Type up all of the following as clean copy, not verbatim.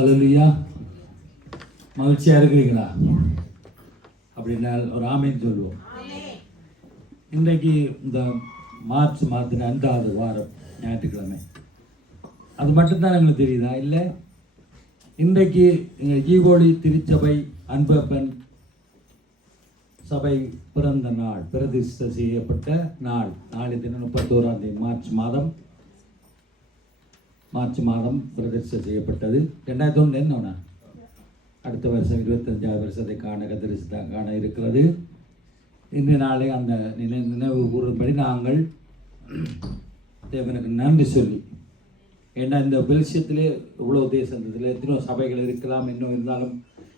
அல்லேலூயா. மகிழ்ச்சியாக இருக்கிறீங்களா? அப்படின்னா ஒரு ஆமேன்னு சொல்லுவோம். இன்றைக்கு இந்த மார்ச் மாதத்தின் 5வது வாரம் ஞாயிற்றுக்கிழமை. அது மட்டும்தான் எங்களுக்கு தெரியுதா? இல்லை, இன்றைக்கு எங்கள் ஈகோழி திருச்சபை அன்பப்பன் சபை பிறந்த நாள், பிரதிஷ்டை செய்யப்பட்ட நாள். நாளை தினம் 31ஆம் தேதி மார்ச் மாதம் பிரதிஷ்டை செய்யப்பட்டது. 2001 என்னன்னா அடுத்த வருஷம் 25வது வருஷத்தை காண இருக்கிறது. இந்த நாளை அந்த நினைவு கூறும்படி நாங்கள் தேவனுக்கு நன்றி சொல்லி, ஏன்னா இந்த பெல்சியத்திலே இவ்வளோ தேசத்தில் எத்தனோ சபைகள் இருக்கலாம், இன்னும் இருந்தாலும்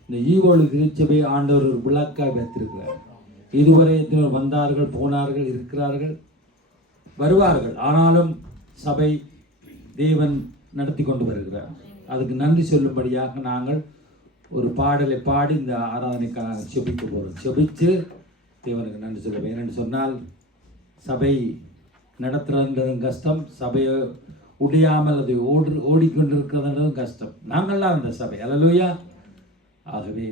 இந்த ஈவோடு திருச்சபை ஆண்டவர் ஒரு விளக்காக வைத்திருக்கிறார். இதுவரை எத்தனோ வந்தார்கள், போனார்கள், இருக்கிறார்கள், வருவார்கள். ஆனாலும் சபை தேவன் நடத்தி கொண்டு வருகிறார். அதுக்கு நன்றி சொல்லும்படியாக நாங்கள் ஒரு பாடலை பாடி இந்த ஆராதனைக்காக நாங்கள் செபிக்க போகிறோம். செபித்து தேவனுக்கு நன்றி சொல்லுவோம். ஏனென்று சொன்னால் சபை நடத்துகிறதுன்றதும் கஷ்டம், சபையை உடையாமல் அது ஓடிக்கொண்டிருக்கிறதுன்றதும் கஷ்டம். நாங்கள்லாம் இந்த சபை. அல்லேலூயா. ஆகவே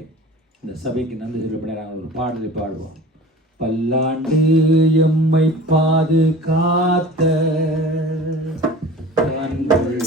இந்த சபைக்கு நன்றி சொல்லும்படி நாங்கள் ஒரு பாடலை பாடுவோம். பல்லாண்டு எம்மை பாதுகாத்த ஆண்டவரே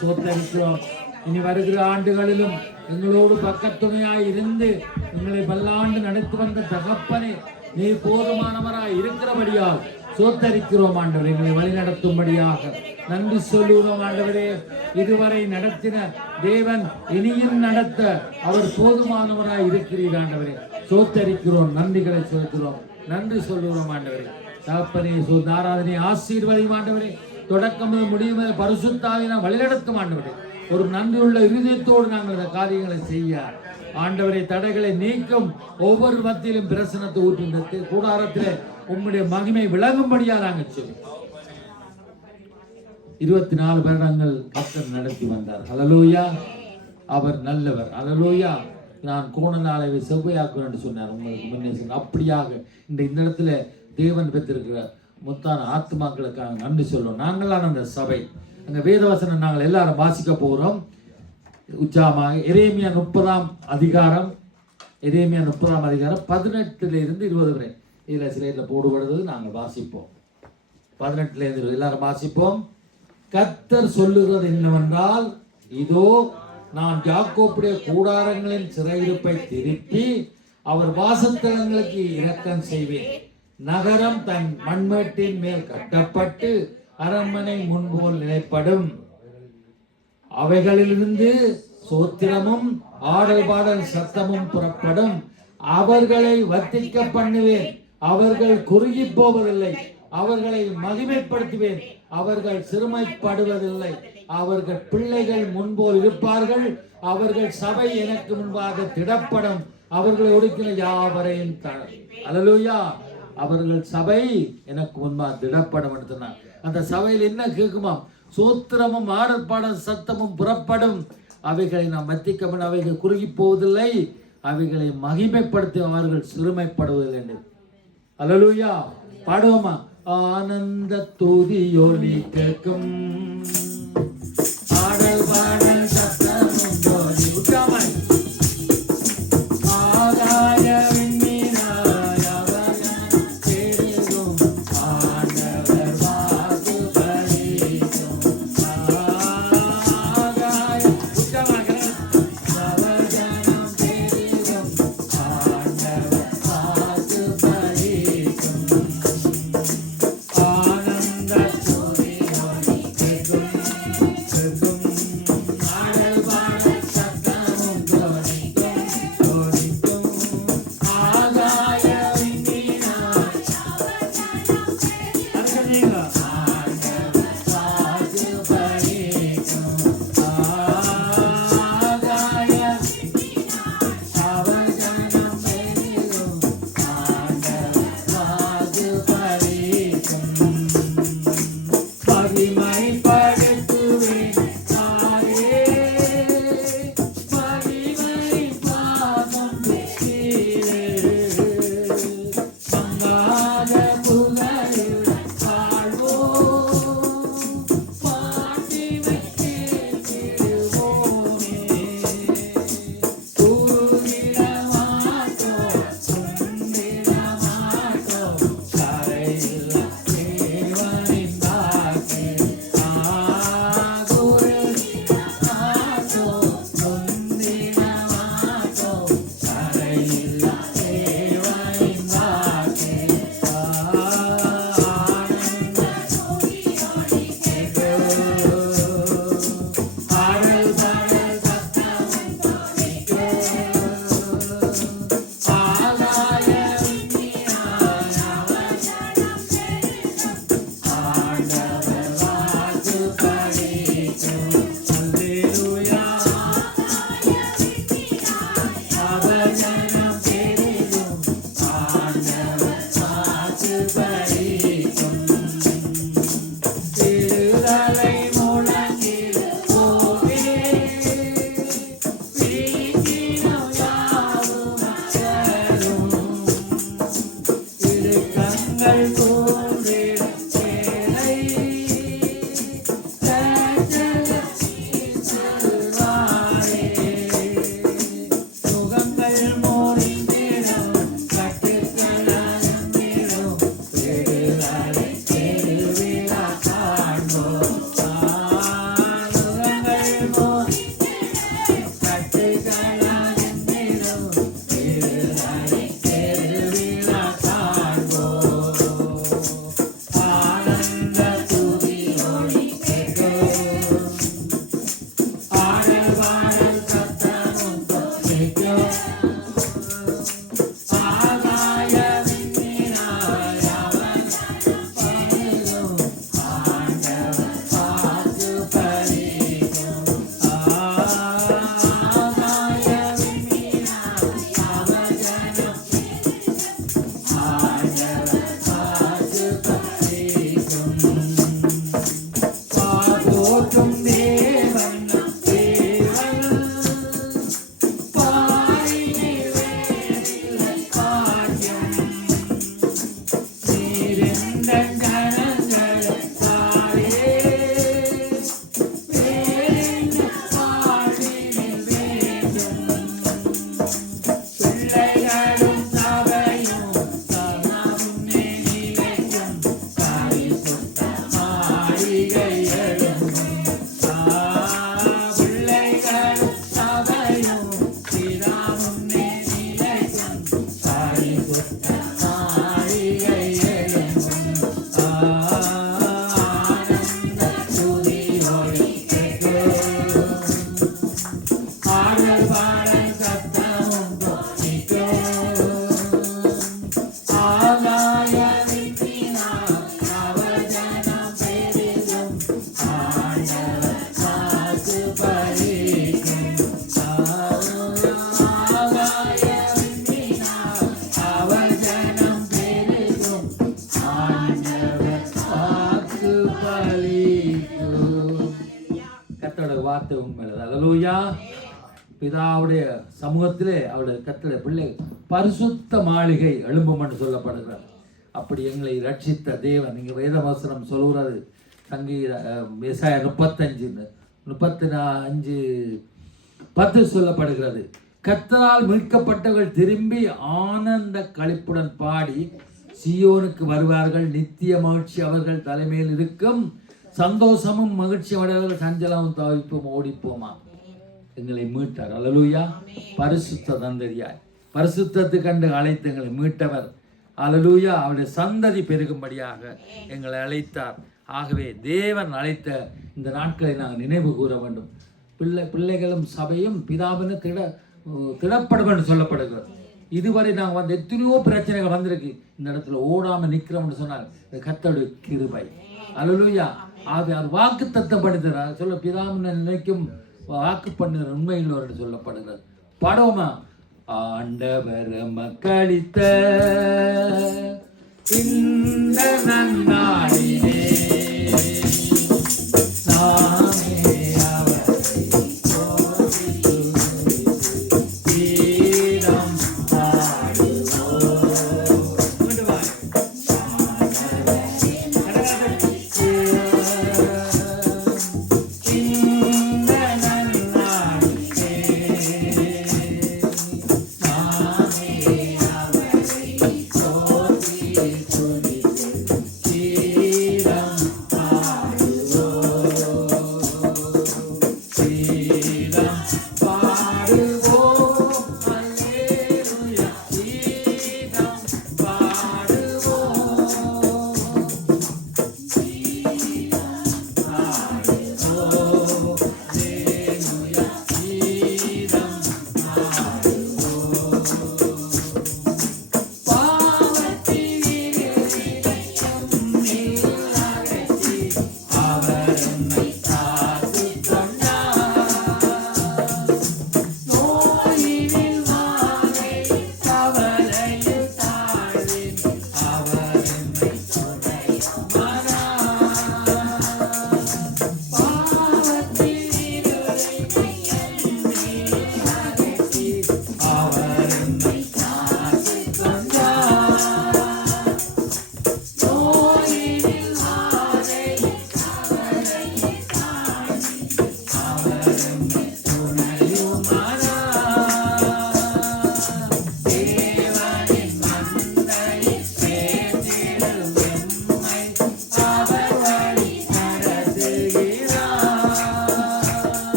சோத்தரிக்கிறோம். இனி வருகிற ஆண்டுகளிலும் எங்களோடு பக்கத்துணையாய் இருந்து எங்களை பல்லாண்டு நடத்தி வந்த தகப்பனே, நீ போதுமானவராய் இருக்கிறபடியால் சோத்தரிக்கிறோம். ஆண்டவரே, எங்களை வழி நடத்தும்படியாக நன்றி சொல்லுகிறோம். ஆண்டவரே, இதுவரை நடத்தின தேவன் இனியும் நடத்த அவர் போதுமானவராய் இருக்கிறீர். ஆண்டவரே, சோத்தரிக்கிறோம், நன்றிகளை செலுத்துகிறோம், நன்றி சொல்லுகிறோம். ஆண்டவரே தகப்பனே, ஆராதனை ஆசீர்வதியும். ஆண்டவரே, தொடக்கம் முடியும் பரிசுத்தாவினால் வழிநடத்தும். ஆண்டவரே, ஒரு நன்றியுள்ள இருதயத்தோடு நாங்கள் இந்த காரியங்களை செய்ய ஆண்டவரை தடைகளை நீக்கும் ஒவ்வொரு மத்தியிலும் பிரசனத்தை ஊற்றி கூடாரத்திலே உம்முடைய மகிமை விளங்கும்படியா நாங்கள் சொல்லி 24 வருடங்கள் கர்த்தர் நடத்தி வந்தார். ஹல்லேலூயா. அவர் நல்லவர். ஹல்லேலூயா. நான் கோணநாளை செவ்வையாக்குறேன் என்று சொன்னார். உங்களுக்கு முன்னே சொன்ன அப்படியாக இந்த இடத்துல தேவன் பெற்றிருக்கிற முத்தான ஆத்மாக்களுக்காக நன்றி சொல்லுவோம். நாங்களான அந்த சபை அங்கே வேதவசனம் நாங்கள் எல்லாரும் வாசிக்க போகிறோம். உச்சாமாக எரேமியா 30ஆம் அதிகாரம் 18 20 வரை இதில் சிலையில் போடுபடுவது நாங்கள் வாசிப்போம். 18 எல்லாரும் வாசிப்போம். கர்த்தர் சொல்லுகிறது என்னவென்றால், இதோ நான் யாக்கோப்புடைய கூடாரங்களின் சிறையிருப்பை திருப்பி அவர் வாசத்தலங்களுக்கு இரக்கம் செய்வேன். நகரம் தன் மண்மேட்டின் மேல் கட்டப்பட்டு அரண்மனை முன்போல் நிலைப்படும். அவைகளிலிருந்து சோத்திரமும் ஆடல் பாடல் சத்தமும் புறப்படும். அவர்களை வர்த்திக்க பண்ணுவேன். அவர்கள் குறுகி போவதில்லை. அவர்களை மகிமைப்படுத்துவேன். அவர்கள் சிறுமைப்படுவதில்லை. அவர்கள் பிள்ளைகள் முன்போல் இருப்பார்கள். அவர்கள் சபை எனக்கு முன்பாக திடப்படும். அவர்களை ஒடுக்கின யாவரையும் அல்லேலூயா. அவர்கள் சபை எனக்கு முன்பாக திடப்படும் என்று சொன்னார். அந்த சபையில் என்ன கேட்குமா? சோத்திரமும் ஆடற்பாடல் சத்தமும் புறப்படும். அவைகளை நாம் வர்த்திக்க, அவைகள் குறுகி போவதில்லை. அவைகளை மகிமைப்படுத்தி அவர்கள் சிறுமைப்படுவதில்லை என்று. அல்லேலூயா. பாடுவோமா? ஆனந்த துதியொலி கேட்கும், ஆடல் பாடல் சத்தமும் ஜோதி உற்றாமை ஆகாய விண்மீனாய் அவர்கள் தேடும் ஆண்டவர் வாக்கு பலிக்கும். ஆகாய உற்றாமை அவர்களும் தேடும் ஆண்டவர் வாக்கு பலிக்கும். ஆனந்த துதியொலி கேட்கும், கர்த்தருடைய வார்த்தை உண்மையில அல்லேலூயா. பிதாவுடைய சமூகத்திலே அவருடைய கர்த்தருடைய பிள்ளை பரிசுத்த மாளிகை எழும்பும்னு சொல்லப்படுகிறது. அப்படி எங்களை ரட்சித்த தேவன், நீங்க வேதவசனம் சொல்லுறது சங்கீத ஏசாயா 35:10 சொல்லப்படுகிறது. கர்த்தரால் மீட்கப்பட்டவர்கள் திரும்பி ஆனந்த களிப்புடன் பாடி சீயோனுக்கு வருவார்கள். நித்திய மகிழ்ச்சி அவர்கள் தலைமையில் இருக்கும். சந்தோஷமும் மகிழ்ச்சி அடைவர்கள் சஞ்சலமும் தவிப்பும் ஓடிப்போமா. எங்களை மீட்டார். அல்லேலூயா. பரிசுத்த தந்ததியாய் பரிசுத்தத்து கண்டு அழைத்து எங்களை மீட்டவர். அல்லேலூயா. அவருடைய சந்ததி பெருகும்படியாக எங்களை அழைத்தார். ஆகவே தேவன் அழைத்த இந்த நாட்களை நாங்கள் நினைவு கூற வேண்டும். பிள்ளைகளும் சபையும் பிதாவின திடப்படும் என்று சொல்லப்படுகிறது. இதுவரை நாங்கள் வந்து எத்தனையோ பிரச்சனைகள் வந்திருக்கு. இந்த இடத்துல ஓடாமல் நிற்கிறோம்னு சொன்னால் கர்த்தருடைய கிருபை. அல்லேலூயா. அது வாக்கு தத்தப்படுத்துகிறார். சொல்ல பிதாவின நினைக்கும் வாக்கு பண்ணுகிற உண்மையில் சொல்லப்படுகிறது. பாடுவோமா? ஆண்டவர் மக்களித்த இந்த நன்னாளிலே நாமே அவரை போற்றித்து கீதம் பாடுவோம்.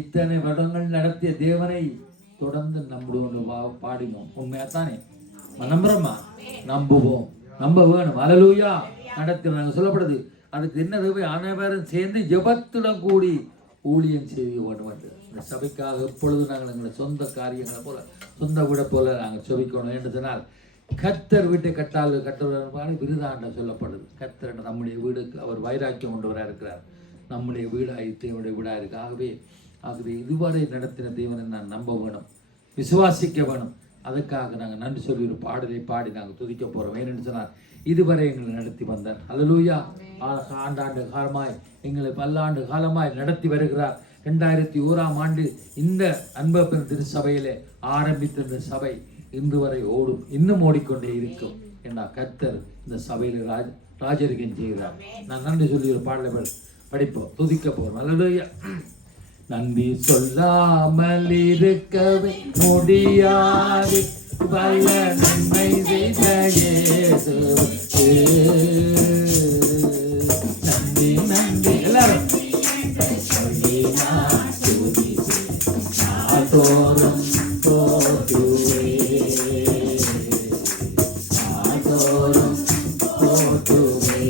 இத்தனை வருடங்கள் நடத்திய தேவனை தொடர்ந்து நம்புவோம் பாடினோம். உண்மையாத்தானே நம்புறோமா? நம்புவோம், நம்ப வேணும். அல்லேலூயா. நடத்தினாங்க சொல்லப்படுது. அதுக்கு என்ன தேவை? அனைவரும் சேர்ந்து ஜெபத்துடன் கூடி ஊழியம் செய்ய வேண்டும். இந்த சபைக்காக எப்பொழுது நாங்கள் எங்களை சொந்த காரியங்களை போல, சொந்த வீட போல நாங்கள் செபிக்கணும் என்று சொன்னால், கர்த்தர் வீட்டை கட்டுவதற்கான விருதாண்ட சொல்லப்படுது. கர்த்தர் நம்முடைய வீடுக்கு அவர் வைராக்கியம் கொண்டவராக இருக்கிறார். நம்முடைய வீடாக தேவனுடைய வீடாக இருக்கு. ஆகவே இதுவரை நடத்தின தேவனை நான் நம்ப வேணும், விசுவாசிக்க வேணும். அதுக்காக நாங்கள் நன்றி சொல்லி ஒரு பாடலை பாடி நாங்கள் துதிக்க போகிறோம். ஏன்னு சொன்னால் இதுவரை எங்களை நடத்தி வந்தார். அல்லேலூயா. ஆண்டாண்டு காலமாய் எங்களை பல்லாண்டு காலமாய் நடத்தி வருகிறார். 2001ஆம் ஆண்டு இந்த அன்பப்பெண் திருச்சபையிலே ஆரம்பித்த சபை இன்று வரை ஓடும், இன்னும் ஓடிக்கொண்டே இருக்கும். என்ன கர்த்தர் இந்த சபையில் ராஜரிகம் செய்கிறார். நான் நன்றி சொல்லி ஒரு பாடலை படிப்போம், துதிக்க போறோம். அல்லேலூயா. நன்றி சொல்லாமல் இருக்கவே முடியாது, பல நன்மை செய்த இயேசுவுக்கு நன்றி நன்றி. எல்லாரும் சொல்லி நான் துதிப்பேன், நாள்தோறும் போற்றுவேன், நாள்தோறும் போற்றுவேன்.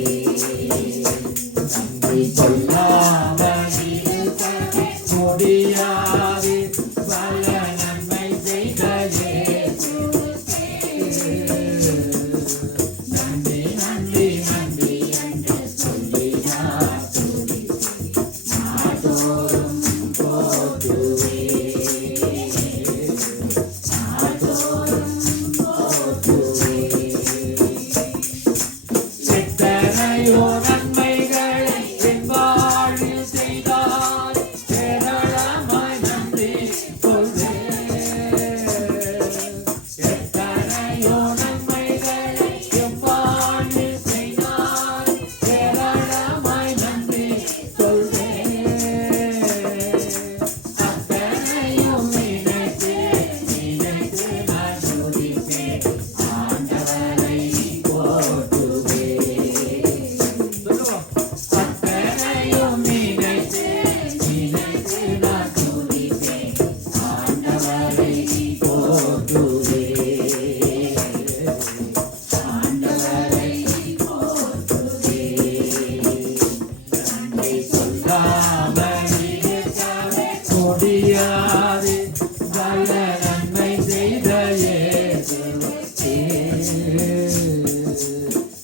நன்றி சொல்லாமல் இருக்கவே முடியாது, பல நன்மை செய்த நன்றி நன்றி நன்றி என்று சொல்லி நான் துதிப்பேன், நாள்தோறும் போற்றுவேன், நாள்தோறும் போற்றுவேன். எத்தனையோ நன்மைகளை என் வாழ்வில் செய்தார், ஏராளமாய் நன்றி சொல்வேன். எத்தனையோ நன்மைகளை என் வாழ்வில் செய்தார், ஏராளமாய் நன்றி சொல்வேன். அத்தனையும் நினைத்து நினைத்து நான் துதிப்பேன், ஆண்டவரை போற்றுவேன். சொல்லுவோம். அத்தனையும் நினைத்து நினைத்து நான் துதிப்பேன், ஆண்டவரை போற்றுவேன், ஆண்டவரை போற்றுவேன். நன்றி சொல்லாமல் இருக்கவே முடியாது, பல நன்மை செய்த இயேசுவுக்கே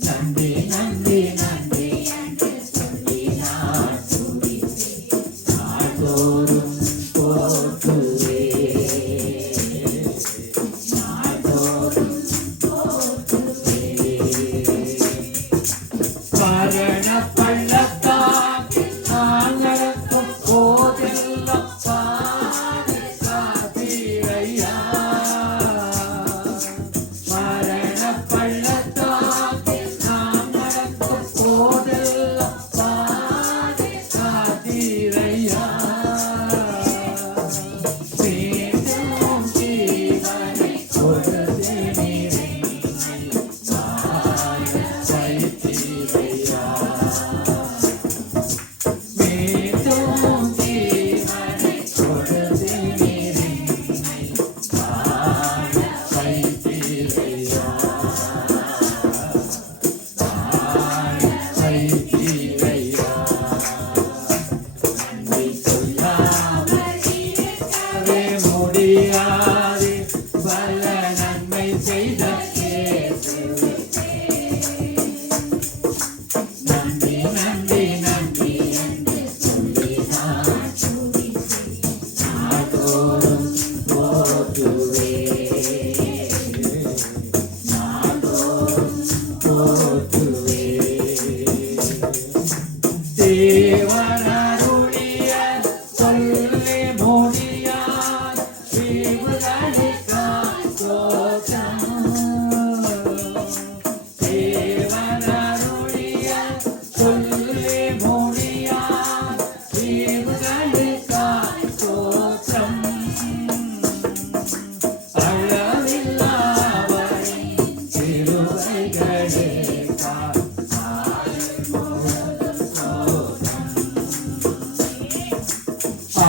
நன்றி நன்றி நன்றி என்று சொல்லி நான் துதிப்பேன், நாள்தோறும் போற்றுவேன், நாள்தோறும் போற்றுவேன். மரண பள்ளத்தாக்கில் நான் நடக்கும் போதெல்லாம் பாதுகாத்தீரையா. மரண பள்ளத்தாக்கில் நான் நடக்கும் போதெல்லாம் பாதுகாத்தீரையா.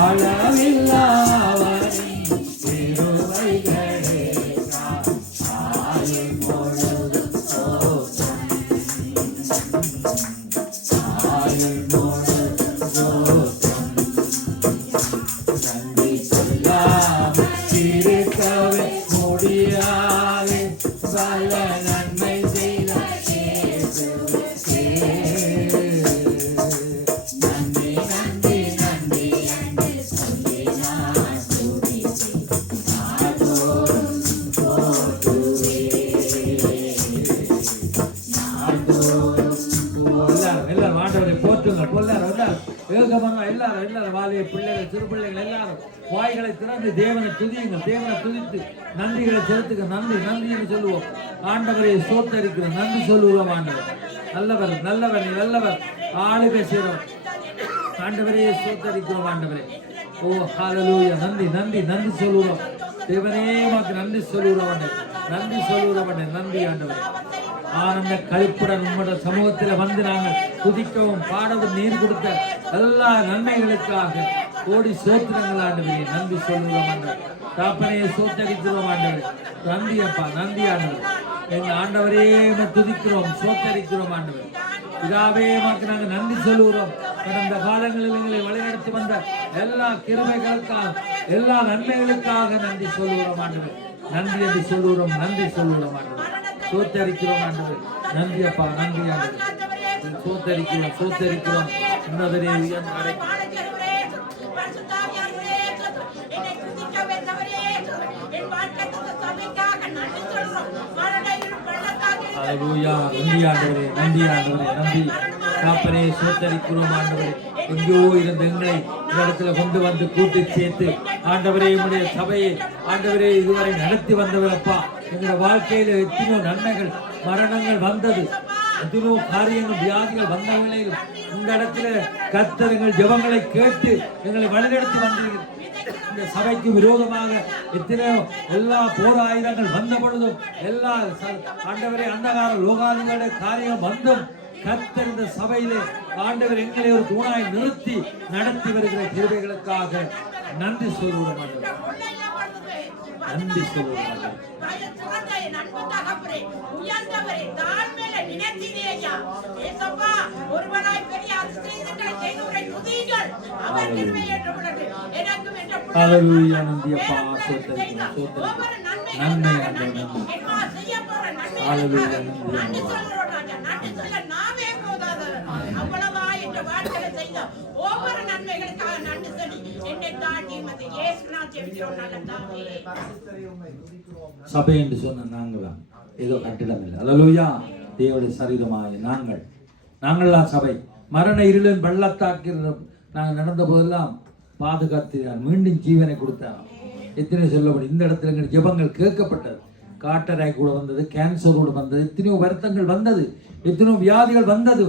அளவில்லாவரின் கிருபைகளே ஆயுள் முழுதும் ஸ்தோத்திரம். ஆயுள் முழுதும் ஸ்தோத்திரம். நன்றி சொல்லாமல் இருக்கவே முடியாது பல நன்மை செய்த இயேசுவுக்கே. நன்றி நன்றி நன்றி என்று சொல்லி நான் துதிப்பேன். நாள்தோறும் போற்றுவேன். நாள்தோறும் எல்லாரும் ஆண்டவரை போற்றுங்கள். எல்லாரும் வாலிய பிள்ளைகள் சிறு பிள்ளைகள் எல்லாரும் வாய்களை திறந்து தேவனை துதியுங்கள். தேவனை துதித்து நன்றிகளை செலுத்துங்க. நன்றி நன்றி என்று சொல்லுவோம். ஆண்டவரை சோத்தரிக்கிறோம். நன்றி சொல்லுவோம். ஆண்டவர் நல்லவர் நல்லவர் நல்லவர் ஆளுகை செய்கிறோம். ஆண்டவரே சோத்தரிக்கிறோம். ஆண்டவரே ஓ ஹல்லேலூயா. நன்றி நன்றி நன்றி சொல்லுவோம். தேவனே உமக்கு நன்றி சொல்லுவோம். ஆண்டவர் நன்றி சொல்லுவோம். ஆண்டவர் நன்றி ஆண்டவர். ஆனந்த கழிப்புடன் உங்களுடைய சமூகத்தில் வந்து நாங்கள் துதிக்கவும் பாடவும் நீர் கொடுத்த எல்லா நன்மைகளுக்காக கோடி சோத்திரங்கள் ஆண்டவரே நன்றி சொல்லுவோம். ஆண்டவர் தாப்பனையை சோத்தரிக்கிறோம். ஆண்டவர் நன்றி அப்பா நன்றி ஆண்டவர். எங்கள் ஆண்டவரே துதிக்கிறோம் சோத்தரிக்கிறோம். ஆண்டவர் இதாவே உமக்கு நாங்கள் நன்றி சொல்லுகிறோம். கடந்த காலங்களில் எங்களை வழிநடத்தி வந்த எல்லா கிருபைகளுக்காக எல்லா நன்மைகளுக்காக நன்றி சொல்லுகிறோம். ஆண்டவர் நன்றி என்று சொல்லுகிறோம். நன்றி சொல்லுகிறோம். ஆண்டவர் சோத்தரிக்கிறோம். ஆண்டவர் நன்றி அப்பா நன்றி ஆண்டவர். சோத்தரிக்கிறோம் சோத்தரிக்கிறோம். உன்னதரே ஹல்லேலூயா. நன்றி ஆண்டவரே நன்றி ஆண்டவரே நன்றி காப்பரே சோத்தரிக்கிறோம். ஆண்டவரே எங்கோ இருந்த எங்களை இந்த இடத்துல கொண்டு வந்து கூட்டி சேர்த்து ஆண்டவரே உடைய சபையை ஆண்டவரே இதுவரை நடத்தி வந்தவர் அப்பா. எங்களுடைய வாழ்க்கையில எத்தனையோ நன்மைகள் மரணங்கள் வந்தது. எத்தனையோ காரியங்கள் வியாதிகள் வந்த வேளையில் இந்த இடத்துல கர்த்தர் எங்கள் ஜெபங்களை கேட்டு எங்களை வழிநடத்தி வந்தீர்கள். இந்த சபைக்கு விரோதமாக எத்தனையோ எல்லா போர் ஆயுதங்கள் வந்த பொழுதும் எல்லா ஆண்டவரே அந்தகார லோகாதிகளுடைய காரியம் வந்தும் கர்த்தர் இந்த சபையிலே ஆண்டவர் எங்களை ஒரு தூணாய் நிறுத்தி நடத்தி வருகிற கிருபைகளுக்காக நன்றி சொல்லுவோம். நன்றி சொல்லுவோம். ஹல்லேலூயா. நன்றி அப்பா சோத்தரிக்கிறோம் சோத்தரிக்கிறோம். நன்மை ஆண்டவரே ஹல்லேலூயா. நன்றி சபை என்று சொன்ன நாங்களாம் ஏதோ கட்டிடம் இல்லை. ஹல்லேலூயா. தேவனுடைய சரீரமாய நாங்கள்லாம் சபை. மரண இருளின் பள்ளத்தாக்கில் நாங்கள் நடந்த போதெல்லாம் பாதுகாத்தார். மீண்டும் ஜீவனை கொடுத்தார். எத்தனை சொல்லப்படும் இந்த இடத்துல எங்கள் ஜெபங்கள் கேட்கப்பட்டது. காட்டராய் கூட வந்தது, கேன்சர் கூட வந்தது, எத்தனையோ வருத்தங்கள் வந்தது, எத்தனையோ வியாதிகள் வந்தது.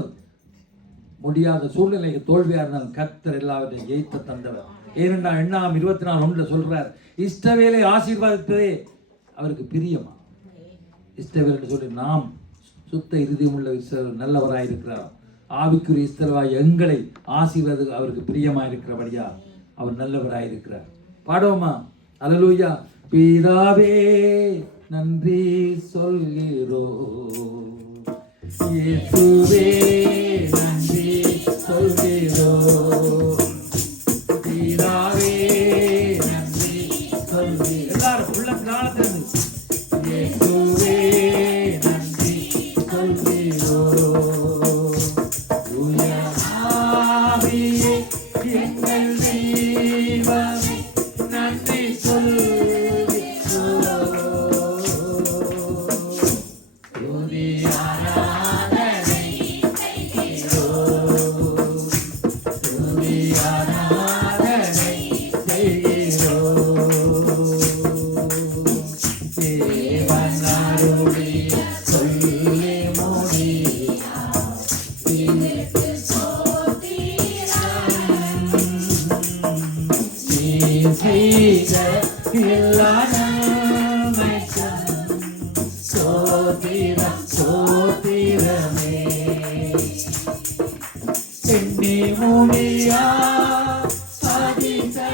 முடியாத சூழ்நிலைக்கு தோல்வியா இருந்தாலும் கர்த்தர் எல்லாவற்றையும் ஜெயித்து தந்தவர். ஏனென்றால் எண்ணாம் 24:1 சொல்றார், இஸ்ரவேலை ஆசீர்வாதிப்பதே அவருக்கு பிரியமா. இஸ்ரவேல் என்று சொல்லி நாம் சுத்த இருதயம் உள்ள இஸ்ரவேல் நல்லவராயிருக்கிறார். ஆவிக்குரிய இஸ்ரவேல் எங்களை ஆசீர்வாத அவருக்கு பிரியமாயிருக்கிறபடியா அவர் நல்லவராயிருக்கிறார். பாடுவோமா? அல்லேலூயா. பிதாவே நன்றி சொல்கிறோம், இயேசுவே நன்றி சொல்கிறோம், பிதாவே நன்றி சொல்கிறோம். எல்லாரும் உள்ள நாளத்திலிருந்து இயேசுவே நன்றி சொல்கிறோம், தூயமாவியே எங்கள் தெய்வமே நன்றி எண்ணி முடியா அதிசய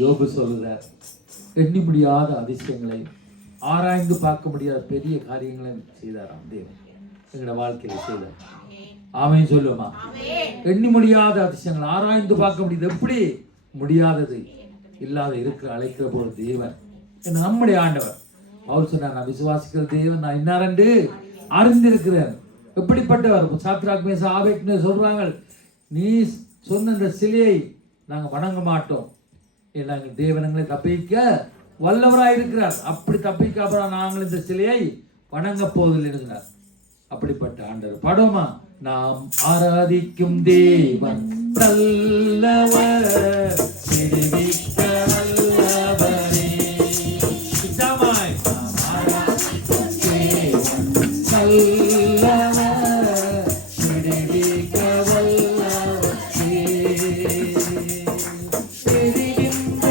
யோபு சொல்லுறார், எண்ணி முடியாத அதிசயங்களை ஆராய்ந்து பார்க்க முடியாத பெரிய காரியங்களை செய்தாராம் தேவன் எங்களோட வாழ்க்கையில செய்தார். ஆமென் சொல்லுமா? எண்ணி முடியாத அதிசயங்களை ஆராய்ந்து பார்க்க முடியாது. எப்படி முடியாதது இல்லாத இருக்கிற அழைக்கிற போது தேவன் நம்முடைய ஆண்டவர். அவர் சொன்னார், நான் விசுவாசிக்கிற தேவன் நான் இன்னாரென்று அறிந்திருக்கிறேன். எப்படிப்பட்டவர்? சாத்ராக் மேசா ஆபேத்நேகோ சொல்றாங்க, நீ சொன்ன இந்த சிலையை நாங்கள் வணங்க மாட்டோம். நாங்கள் தேவனங்களை தப்பிக்க வல்லவராயிருக்கிறார். அப்படி தப்பிக்காம நாங்கள் இந்த சிலையை வணங்க போவதில்லை இருக்கிறார். அப்படிப்பட்ட ஆண்டவர் படமா நாம் ஆராதிக்கும் தேவன் நல்லவர், விடுவிக்க வல்லவரே. சுத்தமாய் நாம் ஆராதிக்கும் தேவன் நல்லவர், விடுவிக்க வல்லவரே. தெரிகின்ற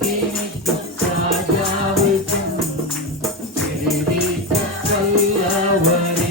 கிணிக்கும் ராஜாவுக்கும் விடுவிக்க வல்லவரே.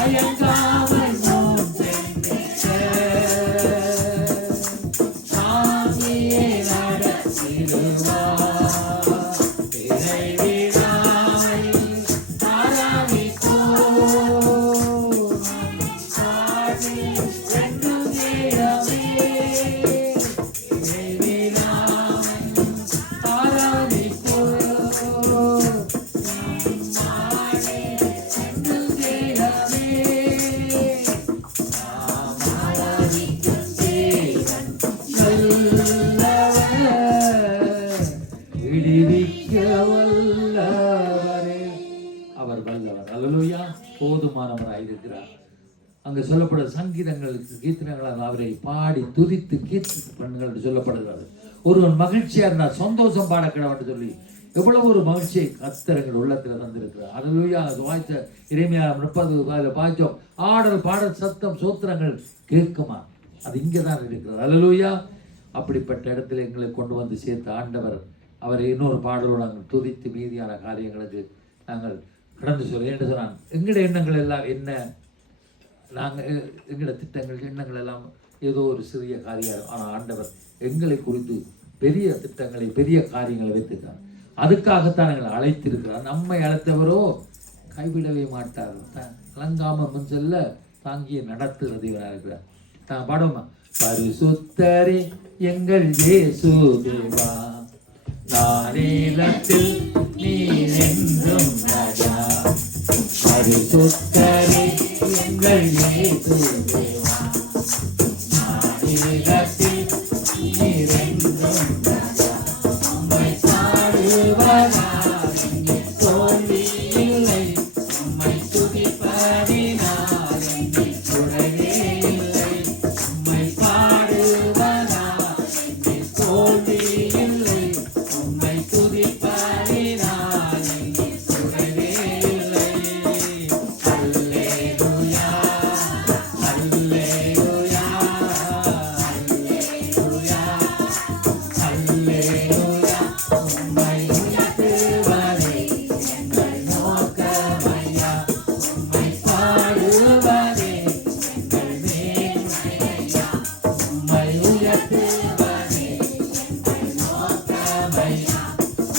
தயங்காமல் முன் சென்றிட தாங்கியே நடத்திடுவார். அவர் வல்லவர். அல்லேலூயா. போதுமானவராயிருக்கிறார். அங்கு சொல்லப்பட சங்கீதங்கள் கீர்த்தனங்களால் அவரை பாடி துதித்து கீர்த்தி பண்ணுங்கள் என்று சொல்லப்படுகிறது. ஒருவன் மகிழ்ச்சியா இருந்தால் சந்தோஷம் பாடக்கிடம் என்று சொல்லி எவ்வளவு ஒரு மகிழ்ச்சியை கர்த்தர்கள் உள்ளத்தில் தந்திருக்கிறார். அல்லேலூயா. அது வாய்ச்ச இறைமையா 30 பாய்ச்சோம் ஆடல் பாடல் சத்தம் சோத்திரங்கள் கேட்குமா, அது இங்கே தான் இருக்கிறது. அல்லேலூயா. அப்படிப்பட்ட இடத்துல எங்களை கொண்டு வந்து சேர்த்த ஆண்டவர் அவரை இன்னொரு பாடலோடு நாங்கள் துதித்து மீதியான காரியங்களுக்கு நாங்கள் கடந்து சொல்ல என்று சொன்னான். எங்களுடைய எண்ணங்கள் எல்லாம் என்ன, நாங்கள் எங்களோட திட்டங்கள் எண்ணங்கள் எல்லாம் ஏதோ ஒரு சிறிய காரியம். ஆனால் ஆண்டவர் எங்களை குறித்து பெரிய திட்டங்களை பெரிய காரியங்களை வைத்திருக்கிறார். அதுக்காகத்தான் எங்களை அழைத்திருக்கிறார். நம்மை அழைத்தவரோ கைவிடவே மாட்டார். கலங்காம முன் செல்ல தாங்கிய நடத்துகிறது இவராக இருக்கிறார். நான் பாடுவோமா? பரிசுத்தரே எங்கள் இயேசு தேவா, நானிலத்தில் நீர் என்றும் ராஜா. பரிசுத்தரே எங்கள் இயேசு தேவா, நானிலத்தில் நீர் என்றும் ராஜா. உம்மை பாடுவதால் இங்கே தோல்வி இல்லை, உம்மை துதிப்பதினால் இங்கே குறைவே இல்லை. உம்மை பாடுவதால் இங்கே தோல்வி இல்லை, உம்மை துதிப்பதினால் இங்கே குறைவே இல்லை. அல்லேலூயா, அல்லேலூயா, அல்லேலூயா, அல்லேலூயா. உம்மை உயர்த்துவதே எங்கள் நோக்கமையா, உம்மை பாடுவதே எங்கள் மேன்மையா. உம்மை உயர்த்துவதே எங்கள் நோக்கமையா,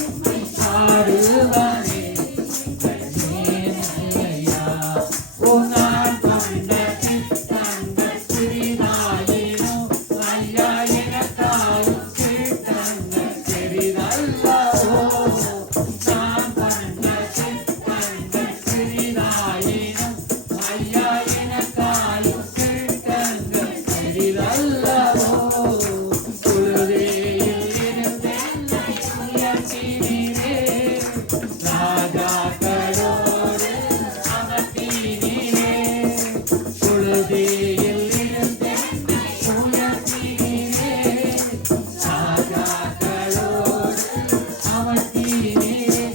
உம்மை பாடுவதே எங்கள் மேன்மையா. ஓ நான் கண்ட திட்டங்கள் சிறிதாயினும் ஐயா எனக்காயும் திட்டங்கள் பெரிதல்லவோ. நான் கண்ட திட்டங்கள் சிறிதாயினும் ஐயா எனக்காயும் திட்டங்கள் பெரிதல்லவோ. தொழுகையில் இருந்து என்னை உயர்த்தினீரே, ராஜாக்களோடு அமர்த்தினீரே. தொழுகையில் இருந்து என்னை உயர்த்தினீரே, ராஜாக்களோடு அமர்த்தினீரே.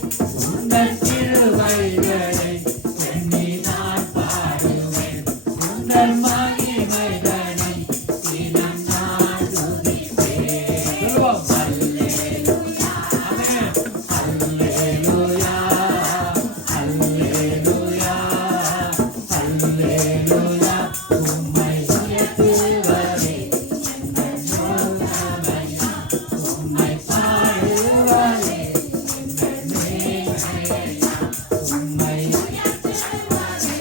உந்தன் கிருபைகளை எண்ணி நான் பாடுவேன், உந்தன் மகிமைகளை தினம் நான் துதிப்பேன். சொல்லுவோம். அல்லேலூயா, ஆமென். அல்லேலூயா, அல்லேலூயா, அல்லேலூயா. உம்மை உயர்த்துவதே எங்கள் நோக்கமையா, உம்மை பாடுவதே எங்கள் மேன்மையா. உம்மை உயர்த்துவதே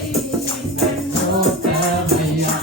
எங்கள் நோக்கமையா,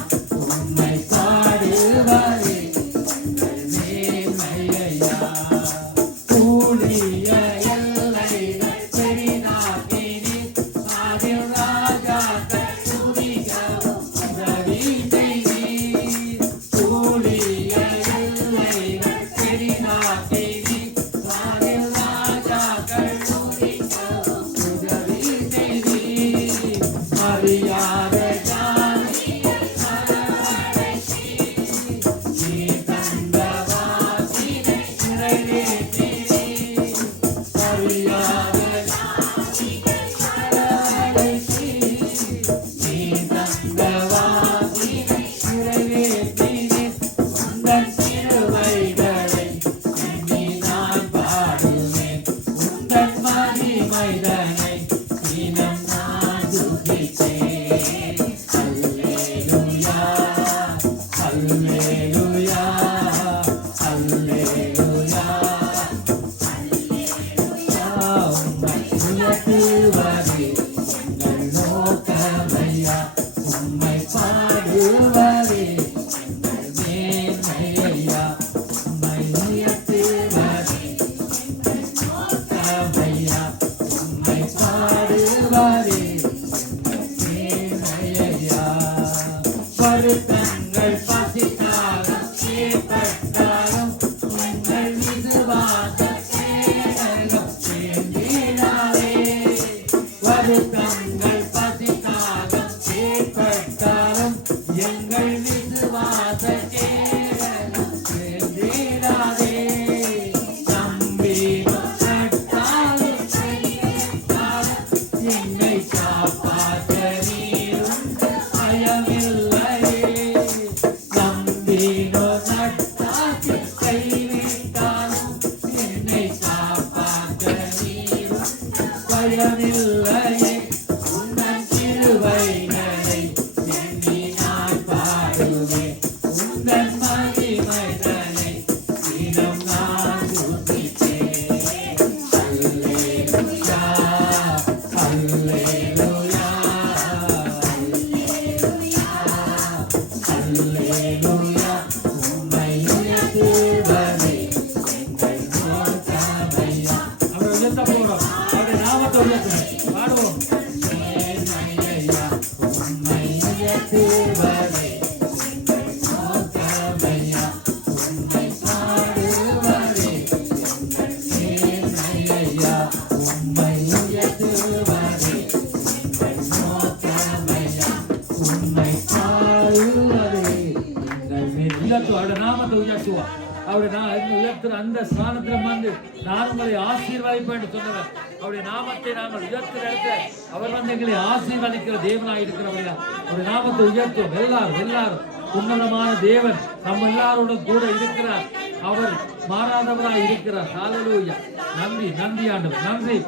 உம்மை பாடுவரே எங்கள் மேன்மை ஐயா, உம்மை உயர்த்துவரே எங்கள் நோக்கமையா, உம்மை பாடுவரே எங்கள் மேன்மை ஐயா. வருத்தங்கள் பசித்தாலும் ஏற்பட்டாலும் உங்கள் விசுவாச கேடகம் சேர்ந்திடாதே. வருத்தங்கள் பசித்தாலும் ஏற்பட்டாலும் எங்கள் விசுவாச கேடகம் சேர்ந்திடாதே. நம்பினோம் நட்டாலும் கைவிட்டாலும் என்னை காப்பாற்ற நீருண்டு பயமில்லையே. நம்பினோ நட்டாலும் கைவிட்டாலும் என்னை காப்பாற்ற நீருண்டு பயமில்லையே. உந்தன் கிருபைகளை எண்ணி நான் பாடுவேன், உந்தன் மகிமைகளை தினம் நான் துதிப்பேன். அல்லேலூயா, அல்லேலூயா, அல்லேலூயா. உம்மை உயர்த்துவரே எங்கள் நோக்கமையா. அவரை உயர்த்த போகிறோம், அவருடைய நாமத்தை உயர்த்துவோம், பாடுவோம். மேன்மையா, உம்மை உயர்த்துவரே எங்கள் நோக்கமையா, உம்மை பாடுவரே எங்கள் மேன்மையா, உம்மை உயர்த்துவரே எங்கள் நோக்கமையா, உம்மை பாடுவரே எங்கள் மேல். உயர்த்துவோம், அவருடைய நாமத்தை உயர்த்துவோம். அவருடைய உயர்த்துற அந்த ஸ்தானத்துல வந்து நான் உங்களை ஆசீர்வதிப்பேன் என்று சொன்னவர். அவருடைய நாமத்தை நாங்கள் உயர்த்துற இடத்துல அவர் வந்து எங்களை ஆசீர்வதிக்கிற தேவனாக இருக்கிறவரையா அவருடைய நாமத்தை உயர்த்துவோம். எல்லாரும் உன்னதமான தேவன் நம்ம எல்லாரோடும் கூட இருக்கிறார். அவர் மாறாதவராய் இருக்கிறார். ஹல்லேலூயா. நன்றி நன்றி ஆண்டவர், நன்றி.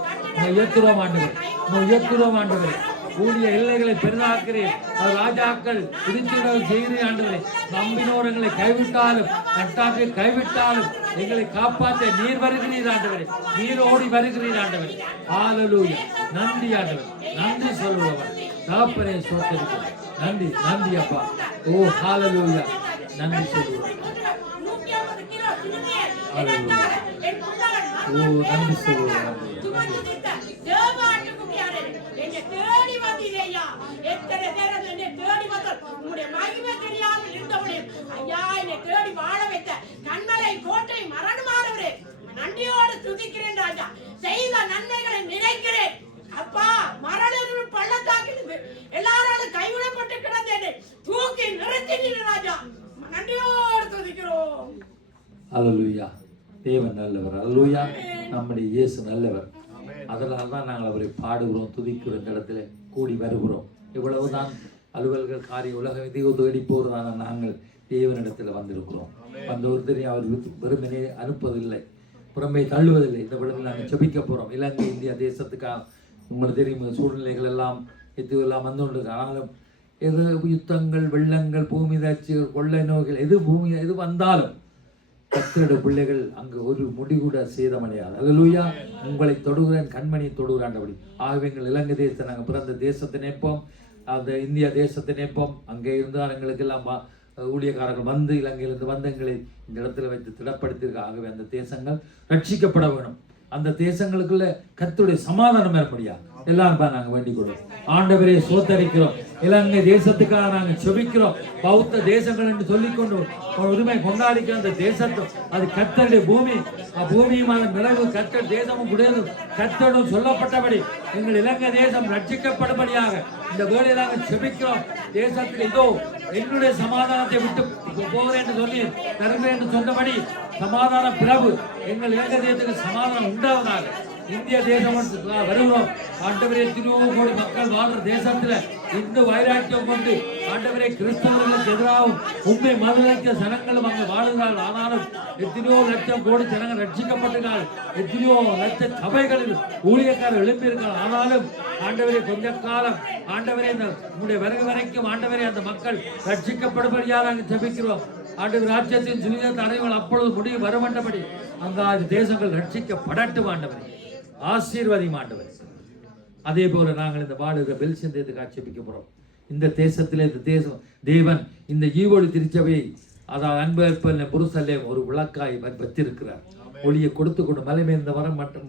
உயர்த்துறோம் ஆண்டவர், உயர்த்துறோம் ஆண்டவர். கூடிய எல்லைகளை பெரிதாக்கிறேன். அவர் ராஜாக்கள் விதிச்சுடல் செய்கிறேன் ஆண்டவரே. நம்பினோர் எங்களை கைவிட்டாலும் நட்டாற்றை கைவிட்டாலும் எங்களை காப்பாற்ற நீர் வருகிறீர் ஆண்டவரே, நீர் ஓடி வருகிறீர் ஆண்டவரே. ஹல்லேலூயா. நன்றி ஆண்டவர், நன்றி சொல்லுவவர் தாப்பரே சோத்தரிக்கிறோம். நன்றி நன்றி அப்பா. ஓ ஹல்லேலூயா. நன்றி சொல்லுவோம். ஓ நன்றி சொல்லுவோம். தேடி வந்தீரையா, எத்தனை நேரம் என்னை தேடி வந்தால் உங்களுடைய மகிமை தெரியாமல் இருந்தவனே ஐயா, என்னை தேடி வாழ வைத்த கண்மலை கோட்டை மரணமானவரே நன்றியோடு துதிக்கிறேன் ராஜா. செய்த நன்மைகளை நினைக்கிறேன் அப்பா. மரணம் பள்ளத்தாக்கில் எல்லாராலும் கைவிடப்பட்டு கிடந்தேன், தூக்கி நிறுத்தினீர் ராஜா. நன்றியோடு துதிக்கிறோம். ஹல்லேலூயா. தேவன் நல்லவர். ஹல்லேலூயா. நம்முடைய இயேசு நல்லவர். அதனால தான் நாங்கள் அவரை பாடுகிறோம், துதிக்கிறோம், இந்த இடத்துல கூடி வருகிறோம். இவ்வளவுதான் அலுவல்கள் காரிய உலகம் இதை தேடி போகிறதான நாங்கள் தேவனிடத்தில் வந்திருக்கிறோம். அந்த ஒருத்தரையும் அவர் வெறுமனே அனுப்பதில்லை, புறம்பே தள்ளுவதில்லை. இந்த விடத்தில் நாங்கள் செபிக்க போகிறோம். இலங்கை இந்தியா தேசத்துக்காக உங்களுக்கு தெரியும் சூழ்நிலைகள் எல்லாம் எதுவெல்லாம் வந்து கொண்டு. ஆனாலும் எது யுத்தங்கள், வெள்ளங்கள், பூமி தாட்சிகள், கொள்ளை நோய்கள் எது வந்தாலும் கர்த்தருடைய பிள்ளைகள் அங்கு ஒரு முடி கூட சேதமடையாது. அல்லேலூயா. உங்களை தொடுகிறேன், கண்மணியை தொடுகிறாண்டபடி. ஆகவே எங்கள் இலங்கை தேசத்தை நாங்கள் பிறந்த தேசத்தை நினைப்போம், அந்த இந்தியா தேசத்தை நினைப்போம். அங்கே இருந்தால் எங்களுக்கு எல்லாம் ஊழியக்காரர்கள் வந்து இலங்கையிலிருந்து வந்து எங்களை இந்த இடத்துல வைத்து திடப்படுத்தியிருக்க. ஆகவே அந்த தேசங்கள் ரட்சிக்கப்பட வேணும். அந்த தேசங்களுக்குள்ள கர்த்தருடைய சமாதானம் ஏற்படியா எல்லாரும் நாங்கள் வேண்டிக் கொள்வோம். ஆண்டவரே சோத்தரிக்கிறோம். இலங்கை தேசத்துக்காக நாங்கள் செபிக்கிறோம். பௌத்த தேசங்கள் என்று சொல்லிக்கொண்டு உரிமை கொண்டாடிக்கிற அந்த தேசத்தும் அது கர்த்தருடைய பூமி. பூமியுமான நிறைவு கர்த்தர் தேசமும் குடியதும் கர்த்தருடன் சொல்லப்பட்டபடி எங்கள் இலங்கை தேசம் ரட்சிக்கப்படும்படியாக இந்த வேலையை நாங்கள் செபிக்கிறோம். தேசத்தில் இதோ என்னுடைய சமாதானத்தை விட்டு போகிறேன் என்று சொல்லி தருகிறேன் என்று சொன்னபடி சமாதான பிரபு எங்கள் இலங்கை தேசத்துக்கு சமாதானம் உண்டாவதாக. இந்திய தேசம் வருகிறோம். ஆண்டவரே, 20 கோடி மக்கள் வாழ்ற தேசத்துல இந்து வைராக்கியம் கொண்டு ஆண்டவரே கிறிஸ்தவர்களுக்கு எதிராகவும் உண்மை மதத்திய ஜனங்களும் அங்கு வாழுகிறார்கள். ஆனாலும் எத்தனையோ லட்சம் கோடி ஜனங்கள் ரட்சிக்கப்பட்டிருக்கிறார்கள். எத்தனையோ லட்ச சபைகளில் ஊழியக்காரர் எழுப்பியிருக்கிறார். ஆனாலும் ஆண்டவரே கொஞ்ச காலம் ஆண்டவரே உங்களுடைய வருகை வரைக்கும் ஆண்டவரே அந்த மக்கள் ரட்சிக்கப்படும்படியாக நாங்கள் ஜெபிக்கிறோம். ஆண்டவர் ராஜ்யத்தின் சுவிதத்தை அறைகள் அப்பொழுது முடிவு வரவேண்டபடி அங்கு தேசங்கள் ரட்சிக்கப்படட்டும். ஆண்டவரே ஆசீர்வதியும் ஆண்டவர். அதே போல நாங்கள் இந்த வாழுகிற பெல்சியன் தேசத்துக்கு ஆட்சேபிக்க போறோம். இந்த தேசத்திலே இந்த தேசம் தேவன் இந்த ஈவோடு திருச்சபையை அதாவது அன்பு புருசல்லே ஒரு விளக்காய் வைத்திருக்கிறார். ஒளியை கொடுத்து கொண்டு மலை மேந்த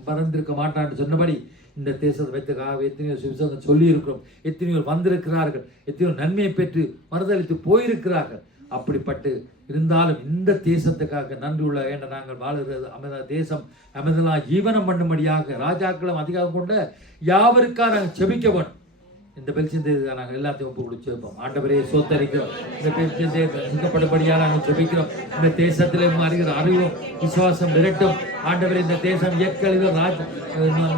மறந்திருக்க மாட்டான்னு சொன்னபடி இந்த தேசத்தை வைத்துக்காக எத்தனையோ சுவிசேஷம் சொல்லி இருக்கிறோம். எத்தனையோ வந்திருக்கிறார்கள், எத்தனையோ நன்மையை பெற்று மறுதளித்து போயிருக்கிறார்கள். அப்படிப்பட்டு இருந்தாலும் இந்த தேசத்துக்காக நன்றி உள்ள வேண்ட நாங்கள் வாழுகிறது அமைத தேசம் அமைதலா ஜீவனம் பண்ணும்படியாக ராஜாக்களும் அதிகம் கொண்ட யாவருக்காக நாங்கள் செபிக்க வேண்டும். இந்த பெல்சியந்தை நாங்கள் எல்லாத்தையும் ஒப்பு கொடுத்து வைப்போம். ஆண்டவரே சோத்தரிக்கிறோம். இந்த பெல்சியந்தை சிங்கப்படும்படியாக நாங்கள் ஜெபிக்கிறோம். இந்த தேசத்திலே அறிகிற அறிவும் விசுவாசம் விரட்டும். ஆண்டவரே இந்த தேசம் இயற்கையிலும்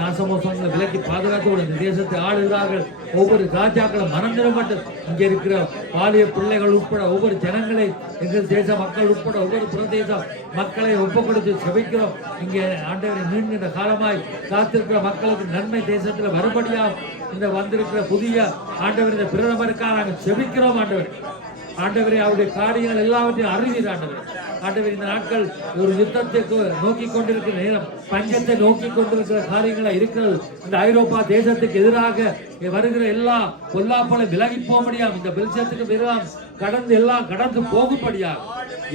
நாசமோசங்களை விலக்கி பாதுகாத்து இந்த தேசத்தை ஆளுகிறார்கள். ஒவ்வொரு ராஜாக்களும் மனந்திரப்பட்டு இங்கே இருக்கிற பாலிய பிள்ளைகள் உட்பட ஒவ்வொரு ஜனங்களை எங்கள் தேச மக்கள் உட்பட ஒவ்வொரு பிரதேச மக்களை ஒப்பு கொடுத்து செபிக்கிறோம். இங்கே ஆண்டவரை நீண்ட காலமாய் காத்திருக்கிற மக்களுக்கு நன்மை தேசத்தில் வரும்படியாக இந்த வந்திருக்கிற புதிய ஆண்டவர் இந்த பிரதமருக்காக நாங்கள் செபிக்கிறோம். ஆண்டவரே அவருடைய காரியங்கள் எல்லாவற்றையும் அறிவீர். ஆண்டவர் இந்த நாட்கள் ஒரு யுத்தத்துக்கு நோக்கி கொண்டிருக்கிற நேரம், பஞ்சத்தை நோக்கி கொண்டிருக்கிற காரியங்களா இருக்கிறது. இந்த ஐரோப்பா தேசத்துக்கு எதிராக வருகிற எல்லா பொல்லாப்பலை விலகி போகும்படியாக இந்த பெல்சியத்துக்கு எதிராக கடந்து போகும்படியாக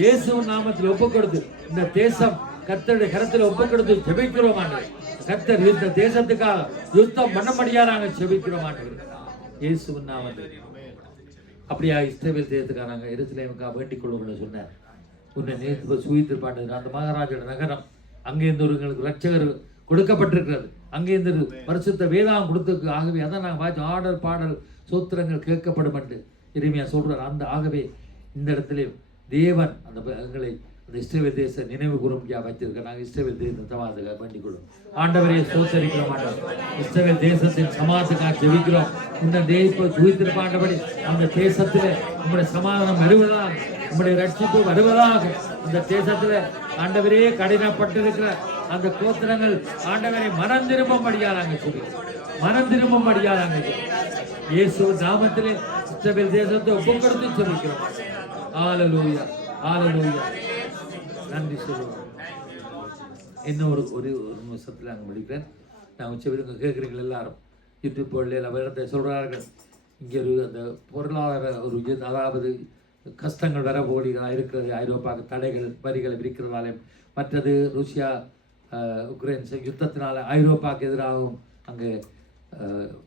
இயேசுவின் நாமத்தில் ஒப்புக் கொடுத்து இந்த தேசம் கர்த்தருடைய கரத்தில் ஒப்புக் கொடுத்து ஜெபிக்கிறோம். கர்த்தர் இந்த தேசத்துக்காக யுத்தம் பண்ணும்படியாக நாங்கள் ஜெபிக்கிறோம். இயேசுவின் நாமத்தில் அப்படியா இஸ்ரவேல் தேசத்துக்காக நாங்கள் எருசலேமுக்காக வேண்டிக் கொள்வோம்னு சொன்னார். உன்னை நேற்று சூயித்திருப்பாண்டு அந்த மகாராஜோட நகரம் அங்கேருந்து ஒருங்களுக்கு ரட்சகர் கொடுக்கப்பட்டிருக்கிறது. அங்கேருந்து பரிசுத்த வேதாகம் கொடுத்துருக்கு. ஆகவே அதான் நாங்கள் வாய்ச்சி ஆடல் பாடல் சூத்திரங்கள் கேட்கப்படும் என்று எரேமியா சொல்றார். அந்த ஆகவே இந்த இடத்துல தேவன் அந்த எங்களை அந்த இஸ்ரவேல் தேச நினைவு கூறும்படியா வைத்திருக்க நாங்கள் இஸ்ரவேல் தேசத்தின் சமாதத்துக்காக வேண்டிக் கொள்ளும். ஆண்டவரையே சோத்தரிக்கிறோம். இஸ்ரவேல் தேசத்தின் சமாதத்துக்காக ஜெபிக்கிறோம். இந்த தேசத்தை சூழ்த்திருப்பாண்டபடி அந்த தேசத்தில் உங்களுடைய சமாதானம் வருவதாக, உங்களுடைய ரட்சிப்பு வருவதாக இந்த தேசத்தில் ஆண்டவரே கடினப்பட்டிருக்கிற அந்த கோத்திரங்கள் ஆண்டவரை மனம் திரும்பும்படியாக நாங்கள் சொல்லுவோம். மனம் திரும்பும்படியாக நாங்கள் இயேசு நாமத்திலே இஸ்ரவேல் தேசத்தை ஒப்புக் கொடுத்து சொல்லிக்கிறோம். ஹல்லேலூயா, ஹல்லேலூயா. நன்றி சொல்லுவோம். இன்னும் ஒரு நிமிஷத்தில் நாங்கள் முடிக்கிறேன். நான் உச்சவிடுங்க கேட்குறீங்க எல்லாரும் யூடியூப் வேறத்தை சொல்கிறார்கள். இங்கே அந்த பொருளாதார அதாவது கஷ்டங்கள் வரப்போடிகளாக இருக்கிறது. ஐரோப்பாவுக்கு தடைகள் வரிகளை விரிக்கிறதாலே, மற்றது ருஷ்யா உக்ரைன் யுத்தத்தினால ஐரோப்பாவுக்கு எதிராகவும் அங்கே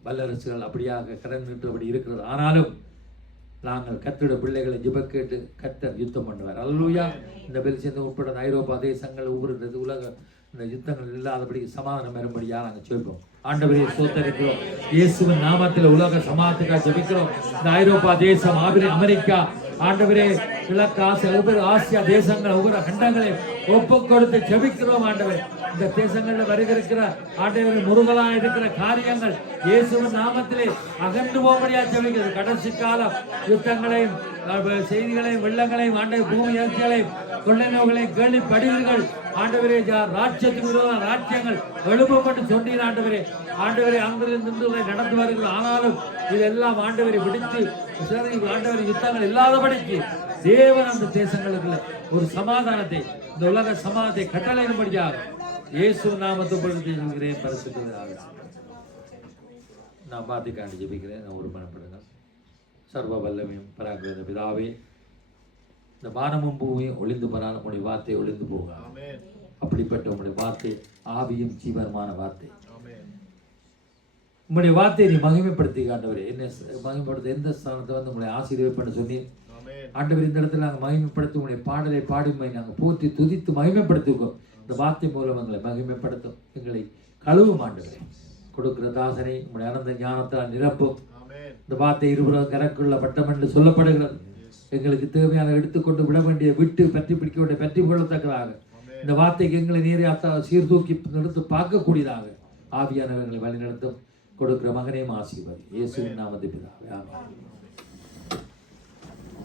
வல்லரசுகள் அப்படியாக கடன் நின்றபடி இருக்கிறது. ஆனாலும் நாங்கள் கர்த்தருடைய பிள்ளைகளை ஜெப கேட்டு கர்த்தர் யுத்தம் பண்ணுவார். அல்லேலூயா. இந்த பெல்சியம் உட்பட ஐரோப்பா தேசங்கள் ஒவ்வொரு உலக இந்த யுத்தங்கள் இல்லாதபடி சமாதானம் வரும்படியாக நாங்கள் ஜெபிப்போம். ஆண்டவரே சோத்தரிக்கிறோம். இயேசுவின் நாமத்தில் உலக சமாதானத்துக்காக ஜெபிக்கிறோம். இந்த ஐரோப்பா தேசம், அமெரிக்கா, ஆண்டவரே கிழக்கு ஒவ்வொரு ஆசியா தேசங்கள் ஒவ்வொரு கண்டங்களையும் ஒப்பு கொடுத்து ஜெபிக்கிறோம். ஆண்டவர் இந்த தேசங்களில் வருகிற ஆண்டவரை முருகலா இருக்கிற காரியங்கள் இயேசுவின் நாமத்திலே அகன்று போகும்படியா ஜெபிக்கிறது. கடைசி காலம் யுத்தங்களையும் செய்திகளையும் வெள்ளங்களையும் ஆண்டவர் பூமி எழுச்சிகளையும் கொள்ளை நோய்களையும் கேள்விப்படுவீர்கள். ஆண்டவரே ராஜ்யத்துக்கு விரோத ராஜ்யங்கள் எழுப்பப்பட்டு சொன்னீர். ஆண்டவரே அங்கிருந்து நடந்து வருகிறது. ஆனாலும் இதெல்லாம் ஆண்டவரை விடுத்து ஆண்டவரை யுத்தங்கள் இல்லாதபடிக்கு தேவன் அந்த தேசங்களுக்கு ஒரு சமாதானத்தை, இந்த உலக சமாதானத்தை கட்டளையிடும்படியாக இயேசு நாமத்தை சொல்கிறேன். பரிசுத்தமாக நான் பாத்திக்காண்டி ஜெபிக்கிறேன். நான் ஒரு மனப்படுங்க. சர்வ வல்லமையும் பராக்கிரத பிதாவே, இந்த வானமும் பூமியும் ஒளிந்து போனாலும் உங்களுடைய வார்த்தை ஒளிந்து போகும். அப்படிப்பட்ட உங்களுடைய வார்த்தை ஆவியும் ஜீவனமான வார்த்தை. உங்களுடைய வார்த்தையை நீ மகிமைப்படுத்தி ஆண்டவரே, என்ன மகிமைப்படுத்த எந்த ஸ்தானத்தை வந்து உங்களை ஆசீர்வதிப்பண்ண சொன்னீர். ஆண்டவர் இந்த இடத்துல நாங்கள் மகிமைப்படுத்தி உங்களுடைய பாடலை பாடுமை நாங்கள் போற்றி துதித்து மகிமைப்படுத்திக்கோம். இந்த வார்த்தை மூலம் எங்களை மகிமைப்படுத்தும். எங்களை கழுவும் ஆண்டவரே. கொடுக்கிற தாசனை உங்களுடைய அனந்த ஞானத்தால் நிரப்பும். இந்த வார்த்தை இருபுறம் கரக்குள்ள பட்டம் என்று சொல்லப்படுகிறது. எங்களுக்கு தேவையான எடுத்துக்கொண்டு விட வேண்டிய விட்டு பற்றி பிடிக்க வேண்டிய பற்றி கொள்ளத்தக்கதாக இந்த வார்த்தைக்கு எங்களை நேரே சீர்தூக்கி நிறுத்து பார்க்கக்கூடியதாக ஆவியானவர்களை வழி நடத்தும். கொடுக்கிற மகனையும் ஆசீர்வாதி. இயேசுவின் நாமத்தில் பிதாவே. ஆமென்.